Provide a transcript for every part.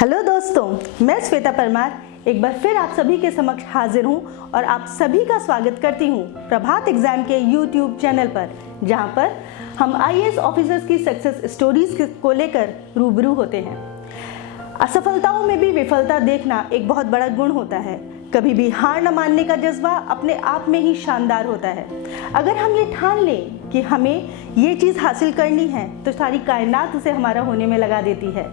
Hello दोस्तों, मैं श्वेता परमार एक बार फिर आप सभी के समक्ष हाजिर हूं और आप सभी का स्वागत करती हूं प्रभात एग्जाम के यूट्यूब चैनल पर, जहां पर हम आईएएस ऑफिसर्स की सक्सेस स्टोरीज को लेकर रूबरू होते हैं। असफलताओं में भी विफलता देखना एक बहुत बड़ा गुण होता है। कभी भी हार न मानने का जज्बा अपने आप में ही शानदार होता है। अगर हम ये ठान लें कि हमें ये चीज़ हासिल करनी है तो सारी कायनात उसे हमारा होने में लगा देती है।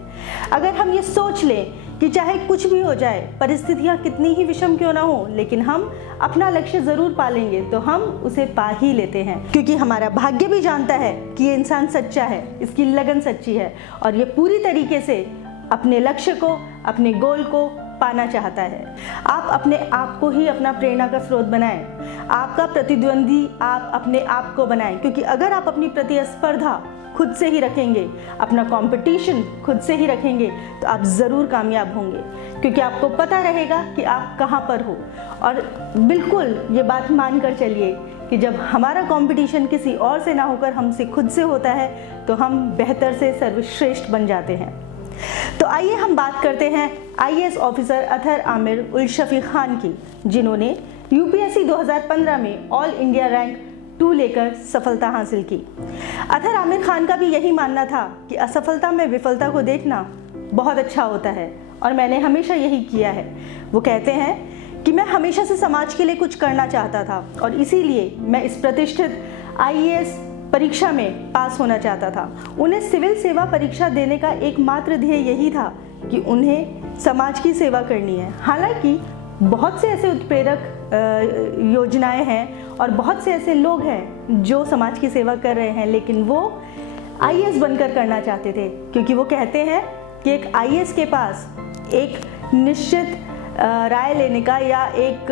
अगर हम ये सोच लें कि चाहे कुछ भी हो जाए, परिस्थितियाँ कितनी ही विषम क्यों ना हो, लेकिन हम अपना लक्ष्य ज़रूर पालेंगे, तो हम उसे पा ही लेते हैं। क्योंकि हमारा भाग्य भी जानता है कि ये इंसान सच्चा है, इसकी लगन सच्ची है और ये पूरी तरीके से अपने लक्ष्य को, अपने गोल को पाना चाहता है। आप अपने आप को ही अपना प्रेरणा का स्रोत बनाएं। आपका प्रतिद्वंदी आप अपने आप को बनाएं, क्योंकि अगर आप अपनी प्रतिस्पर्धा खुद से ही रखेंगे, अपना कंपटीशन खुद से ही रखेंगे, तो आप ज़रूर कामयाब होंगे। क्योंकि आपको पता रहेगा कि आप कहाँ पर हो। और बिल्कुल ये बात मान कर चलिए कि जब हमारा कंपटीशन किसी और से ना होकर हमसे खुद से होता है, तो हम बेहतर से सर्वश्रेष्ठ बन जाते हैं। तो आइए हम बात करते हैं आईएएस ऑफिसर अतहर आमिर उल शफीक खान की, जिन्होंने यूपीएससी 2015 में ऑल इंडिया रैंक 2 लेकर सफलता हासिल की। अतहर आमिर खान का भी यही मानना था कि असफलता में विफलता को देखना बहुत अच्छा होता है और मैंने हमेशा यही किया है। वो कहते हैं कि मैं हमेशा से समाज के लिए कुछ करना चाहता था और इसीलिए मैं इस प्रतिष्ठित आईएएस परीक्षा में पास होना चाहता था। उन्हें सिविल सेवा परीक्षा देने का एकमात्र ध्येय यही था कि उन्हें समाज की सेवा करनी है। हालांकि बहुत से ऐसे उत्प्रेरक योजनाएं हैं और बहुत से ऐसे लोग हैं जो समाज की सेवा कर रहे हैं, लेकिन वो आईएएस बनकर करना चाहते थे, क्योंकि वो कहते हैं कि एक आईएएस के पास एक निश्चित राय लेने का या एक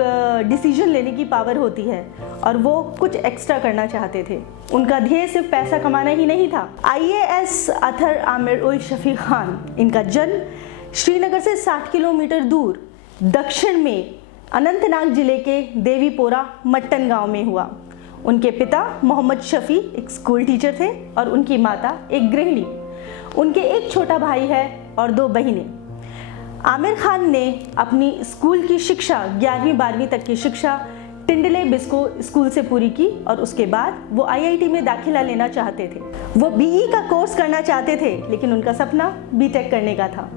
डिसीजन लेने की पावर होती है और वो कुछ एक्स्ट्रा करना चाहते थे। उनका ध्येय सिर्फ पैसा कमाना ही नहीं था। आईएएस अतहर आमिर उल शफीक खान, इनका जन्म श्रीनगर से 60 किलोमीटर दूर दक्षिण में अनंतनाग जिले के देवीपोरा मट्टन गांव में हुआ। उनके पिता मोहम्मद शफी एक स्कूल टीचर थे और उनकी माता एक गृहिणी। उनके एक छोटा भाई है और 2 बहिनें। आमिर खान ने अपनी स्कूल की शिक्षा 11वीं 12वीं तक की शिक्षा टिंडले बिस्को स्कूल से पूरी की और उसके बाद वो आईआईटी में दाखिला लेना चाहते थे। वो बीई का कोर्स करना चाहते थे, लेकिन उनका सपना बीटेक करने का था।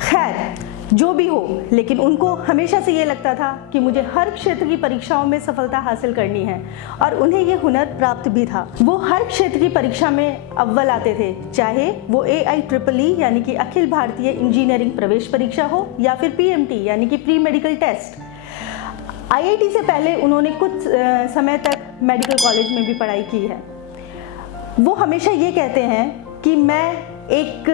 खैर, जो भी हो, लेकिन उनको हमेशा से ये लगता था कि मुझे हर क्षेत्र की परीक्षाओं में सफलता हासिल करनी है और उन्हें ये हुनर प्राप्त भी था। वो हर क्षेत्र की परीक्षा में अव्वल आते थे, चाहे वो AIEEE यानी कि अखिल भारतीय इंजीनियरिंग प्रवेश परीक्षा हो या फिर PMT यानी कि प्री मेडिकल टेस्ट। आईआईटी से पहले उन्होंने कुछ समय तक मेडिकल कॉलेज में भी पढ़ाई की है। वो हमेशा ये कहते हैं कि मैं एक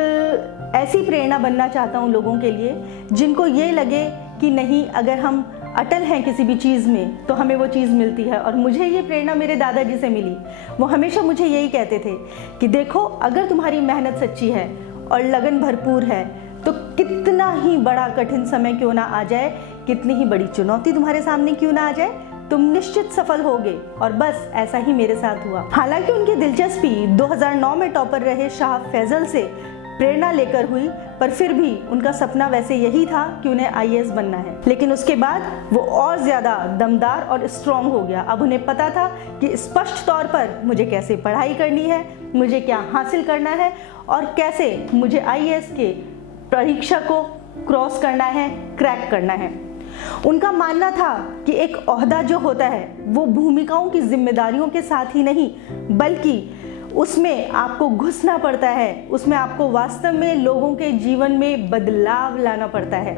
ऐसी प्रेरणा बनना चाहता हूँ लोगों के लिए, जिनको ये लगे कि नहीं, अगर हम अटल हैं किसी भी चीज़ में तो हमें वो चीज़ मिलती है। और मुझे ये प्रेरणा मेरे दादाजी से मिली। वो हमेशा मुझे यही कहते थे कि देखो, अगर तुम्हारी मेहनत सच्ची है और लगन भरपूर है तो कितना ही बड़ा कठिन समय क्यों ना आ जाए, कितनी ही बड़ी चुनौती तुम्हारे सामने क्यों ना आ जाए, तुम निश्चित सफल होगे। और बस ऐसा ही मेरे साथ हुआ। हालांकि उनकी दिलचस्पी 2009 में टॉपर रहे शाह फैजल से प्रेरणा लेकर हुई, पर फिर भी उनका सपना वैसे यही था कि उन्हें आईएएस बनना है। लेकिन उसके बाद वो और ज़्यादा दमदार और स्ट्रॉन्ग हो गया। अब उन्हें पता था कि स्पष्ट तौर पर मुझे कैसे पढ़ाई करनी है, मुझे क्या हासिल करना है और कैसे मुझे आईएएस के परीक्षा को क्रॉस करना है, क्रैक करना है। उनका मानना था कि एक ओहदा जो होता है वो भूमिकाओं की जिम्मेदारियों के साथ ही नहीं, बल्कि उसमें आपको घुसना पड़ता है, उसमें आपको वास्तव में लोगों के जीवन में बदलाव लाना पड़ता है।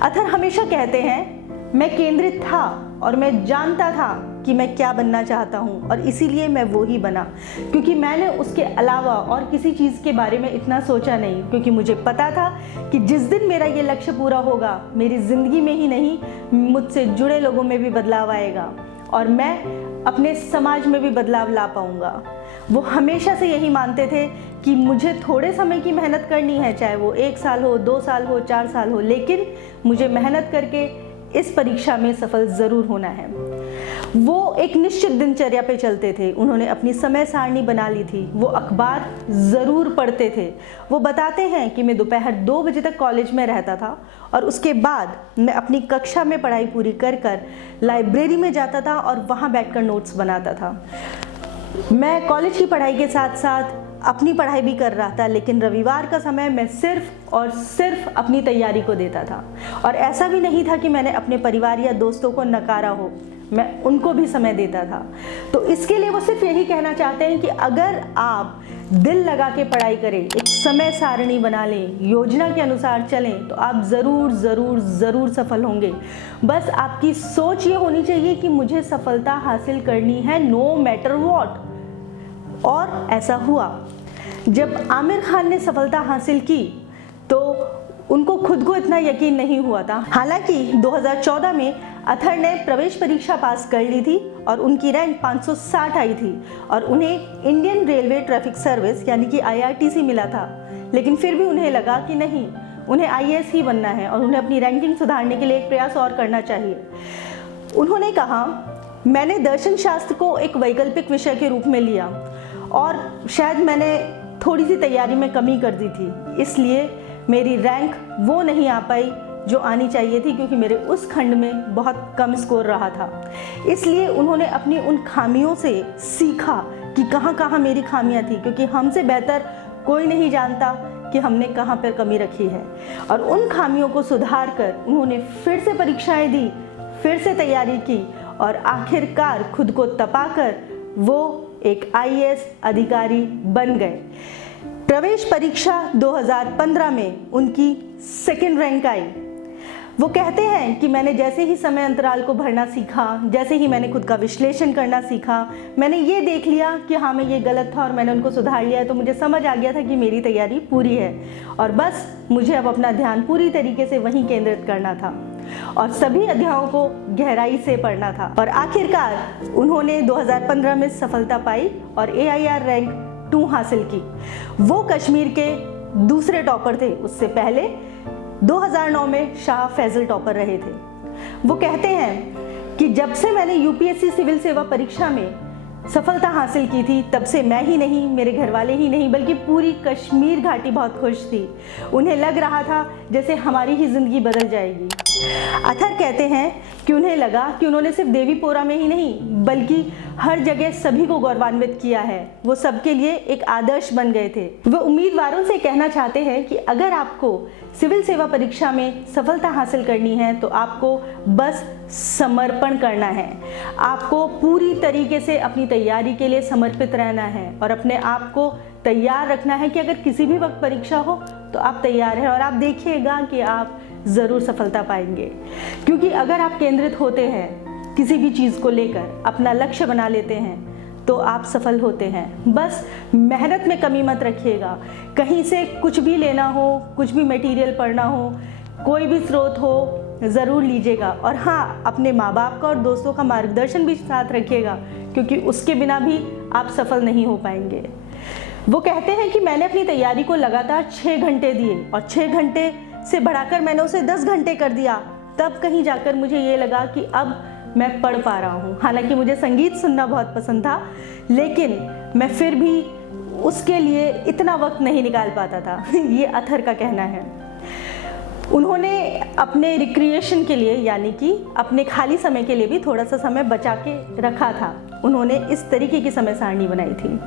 अतहर हमेशा कहते हैं, मैं केंद्रित था और मैं जानता था कि मैं क्या बनना चाहता हूँ और इसीलिए मैं वो ही बना, क्योंकि मैंने उसके अलावा और किसी चीज़ के बारे में इतना सोचा नहीं। क्योंकि मुझे पता था कि जिस दिन मेरा ये लक्ष्य पूरा होगा, मेरी ज़िंदगी में ही नहीं, मुझसे जुड़े लोगों में भी बदलाव आएगा और मैं अपने समाज में भी बदलाव ला पाऊँगा। वो हमेशा से यही मानते थे कि मुझे थोड़े समय की मेहनत करनी है, चाहे वो 1 साल हो, 2 साल हो, 4 साल हो, लेकिन मुझे मेहनत करके इस परीक्षा में सफल ज़रूर होना है। वो एक निश्चित दिनचर्या पे चलते थे, उन्होंने अपनी समय सारणी बना ली थी, वो अखबार ज़रूर पढ़ते थे। वो बताते हैं कि मैं दोपहर 2 बजे तक कॉलेज में रहता था और उसके बाद मैं अपनी कक्षा में पढ़ाई पूरी कर लाइब्रेरी में जाता था और वहाँ बैठकर नोट्स बनाता था। मैं कॉलेज की पढ़ाई के साथ साथ अपनी पढ़ाई भी कर रहा था, लेकिन रविवार का समय मैं सिर्फ और सिर्फ अपनी तैयारी को देता था। और ऐसा भी नहीं था कि मैंने अपने परिवार या दोस्तों को नकारा हो, मैं उनको भी समय देता था। तो इसके लिए वो सिर्फ यही कहना चाहते हैं कि अगर आप दिल लगा के पढ़ाई करें, एक समय सारणी बना लें, योजना के अनुसार चलें, तो आप ज़रूर ज़रूर ज़रूर सफल होंगे। बस आपकी सोच ये होनी चाहिए कि मुझे सफलता हासिल करनी है, नो मैटर व्हाट। और ऐसा हुआ। जब आमिर खान ने सफलता हासिल की तो उनको खुद को इतना यकीन नहीं हुआ था। हालांकि 2014 में अथर ने प्रवेश परीक्षा पास कर ली थी और उनकी रैंक 560 आई थी और उन्हें इंडियन रेलवे ट्रैफिक सर्विस यानी कि IRTC मिला था। लेकिन फिर भी उन्हें लगा कि नहीं, उन्हें IAS ही बनना है और उन्हें अपनी रैंकिंग सुधारने के लिए एक प्रयास और करना चाहिए। उन्होंने कहा, मैंने दर्शन शास्त्र को एक वैकल्पिक विषय के रूप में लिया और शायद मैंने थोड़ी सी तैयारी में कमी कर दी थी, इसलिए मेरी रैंक वो नहीं आ पाई जो आनी चाहिए थी, क्योंकि मेरे उस खंड में बहुत कम स्कोर रहा था। इसलिए उन्होंने अपनी उन खामियों से सीखा कि कहाँ कहाँ मेरी खामियां थी, क्योंकि हमसे बेहतर कोई नहीं जानता कि हमने कहाँ पर कमी रखी है। और उन खामियों को सुधार कर उन्होंने फिर से परीक्षाएं दी, फिर से तैयारी की और आखिरकार खुद को तपाकर वो एक IAS अधिकारी बन गए। प्रवेश परीक्षा 2015 में उनकी सेकंड रैंक आई। वो कहते हैं कि मैंने जैसे ही समय अंतराल को भरना सीखा, जैसे ही मैंने खुद का विश्लेषण करना सीखा, मैंने ये देख लिया कि हाँ मैं ये गलत था और मैंने उनको सुधार लिया है, तो मुझे समझ आ गया था कि मेरी तैयारी पूरी है और बस मुझे अब अपना ध्यान पूरी तरीके से वहीं केंद्रित करना था और सभी अध्यायों को गहराई से पढ़ना था। और आखिरकार उन्होंने 2015 में सफलता पाई और AIR रैंक 2 हासिल की। वो कश्मीर के दूसरे टॉपर थे। उससे पहले 2009 में शाह फैजल टॉपर रहे थे। वो कहते हैं कि जब से मैंने UPSC सिविल सेवा परीक्षा में सफलता हासिल की थी, तब से मैं ही नहीं, मेरे घर वाले ही नहीं, बल्कि पूरी कश्मीर घाटी बहुत खुश थी। उन्हें लग रहा था जैसे हमारी ही जिंदगी बदल जाएगी। अथर कहते हैं कि उन्हें लगा कि उन्होंने सिर्फ देवीपोरा में ही नहीं बल्कि हर जगह सभी को गौरवान्वित किया है। वो सबके लिए एक आदर्श बन गए थे। वो उम्मीदवारों से कहना चाहते हैं कि अगर आपको सिविल सेवा परीक्षा में सफलता हासिल करनी है तो आपको बस समर्पण करना है। आपको पूरी तरीके से अपनी तैयारी के लिए समर्पित रहना है और अपने आप को तैयार रखना है कि अगर किसी भी वक्त परीक्षा हो तो आप तैयार हैं और आप देखिएगा कि आप ज़रूर सफलता पाएंगे। क्योंकि अगर आप केंद्रित होते हैं किसी भी चीज़ को लेकर, अपना लक्ष्य बना लेते हैं तो आप सफल होते हैं। बस मेहनत में कमी मत रखिएगा। कहीं से कुछ भी लेना हो, कुछ भी मटेरियल पढ़ना हो, कोई भी स्रोत हो, ज़रूर लीजिएगा। और हाँ, अपने माँ बाप का और दोस्तों का मार्गदर्शन भी साथ रखिएगा, क्योंकि उसके बिना भी आप सफल नहीं हो पाएंगे। वो कहते हैं कि मैंने अपनी तैयारी को लगातार 6 घंटे दिए और 6 घंटे से बढ़ाकर मैंने उसे 10 घंटे कर दिया। तब कहीं जाकर मुझे ये लगा कि अब मैं पढ़ पा रहा हूँ। हालांकि मुझे संगीत सुनना बहुत पसंद था, लेकिन मैं फिर भी उसके लिए इतना वक्त नहीं निकाल पाता था। ये अथर का कहना है। उन्होंने अपने रिक्रिएशन के लिए यानी कि अपने खाली समय के लिए भी थोड़ा सा समय बचा के रखा था। उन्होंने इस तरीके की समय सारणी बनाई थी।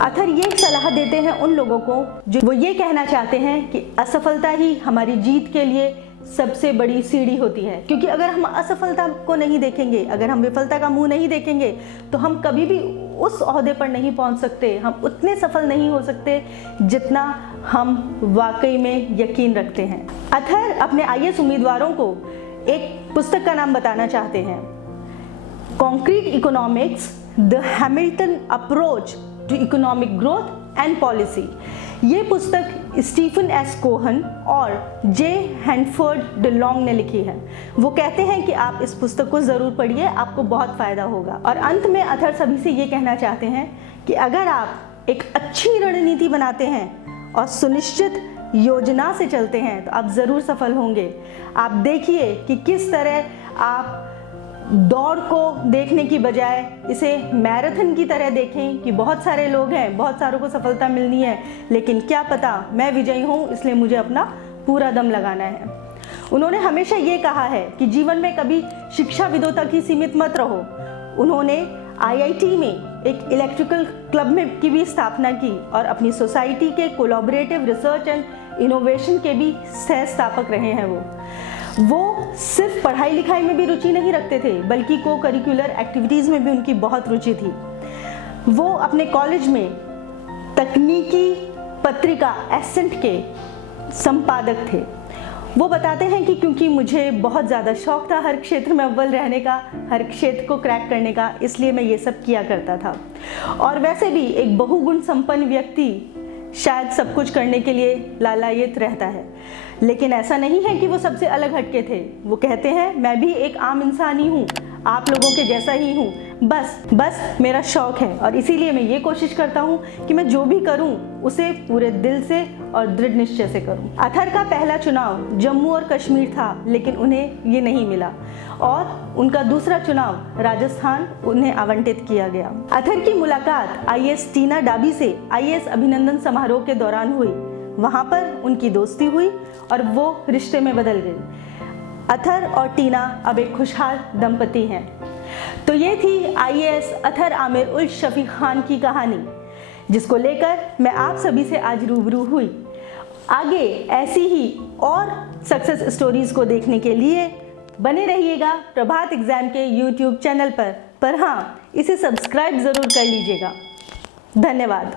अथर ये सलाह देते हैं उन लोगों को जो वो ये कहना चाहते हैं कि असफलता ही हमारी जीत के लिए सबसे बड़ी सीढ़ी होती है। क्योंकि अगर हम असफलता को नहीं देखेंगे, अगर हम विफलता का मुंह नहीं देखेंगे, तो हम कभी भी उस ओहदे पर नहीं पहुंच सकते, हम उतने सफल नहीं हो सकते जितना हम वाकई में यकीन रखते हैं। अथर अपने IAS उम्मीदवारों को एक पुस्तक का नाम बताना चाहते हैं, concrete economics, the Hamilton approach to economic growth and policy. ये पुस्तक स्टीफन एस कोहन और जे हैंडफोर्ड डेलोंग ने लिखी है। वो कहते हैं कि आप इस पुस्तक को ज़रूर पढ़िए, आपको बहुत फ़ायदा होगा। और अंत में अथर सभी से ये कहना चाहते हैं कि अगर आप एक अच्छी रणनीति बनाते हैं और सुनिश्चित योजना से चलते हैं तो आप ज़रूर सफल होंगे। आप देखिए कि किस तरह आप दौड़ को देखने की बजाय इसे मैराथन की तरह देखें कि बहुत सारे लोग हैं, बहुत सारों को सफलता मिलनी है, लेकिन क्या पता मैं विजयी हूँ, इसलिए मुझे अपना पूरा दम लगाना है। उन्होंने हमेशा ये कहा है कि जीवन में कभी शिक्षाविदों तक ही सीमित मत रहो। उन्होंने IIT में एक इलेक्ट्रिकल क्लब में की भी स्थापना की और अपनी सोसाइटी के कोलैबोरेटिव रिसर्च एंड इनोवेशन के भी सह स्थापक रहे हैं। वो सिर्फ पढ़ाई लिखाई में भी रुचि नहीं रखते थे, बल्कि को करिकुलर एक्टिविटीज़ में भी उनकी बहुत रुचि थी। वो अपने कॉलेज में तकनीकी पत्रिका एसेंट के संपादक थे। वो बताते हैं कि क्योंकि मुझे बहुत ज़्यादा शौक था हर क्षेत्र में अव्वल रहने का, हर क्षेत्र को क्रैक करने का, इसलिए मैं ये सब किया करता था। और वैसे भी एक बहुगुण संपन्न व्यक्ति शायद सब कुछ करने के लिए लालायित रहता है, लेकिन ऐसा नहीं है कि वो सबसे अलग हटके थे। वो कहते हैं मैं भी एक आम इंसान ही हूँ, आप लोगों के जैसा ही हूँ, बस मेरा शौक है और इसीलिए मैं ये कोशिश करता हूँ कि मैं जो भी करूँ उसे पूरे दिल से और दृढ़ निश्चय से करूँ। अथर का पहला चुनाव जम्मू और कश्मीर था, लेकिन उन्हें ये नहीं मिला और उनका दूसरा चुनाव राजस्थान उन्हें आवंटित किया गया। अथर की मुलाकात IAS टीना डाबी से IAS अभिनंदन समारोह के दौरान हुई। वहाँ पर उनकी दोस्ती हुई और वो रिश्ते में बदल गई। अथर और टीना अब एक खुशहाल दंपति हैं। तो ये थी IAS अथर आमिर उल शफीक खान की कहानी, जिसको लेकर मैं आप सभी से आज रूबरू हुई। आगे ऐसी ही और सक्सेस स्टोरीज को देखने के लिए बने रहिएगा प्रभात एग्जाम के YouTube चैनल पर हाँ, इसे सब्सक्राइब ज़रूर कर लीजिएगा। धन्यवाद।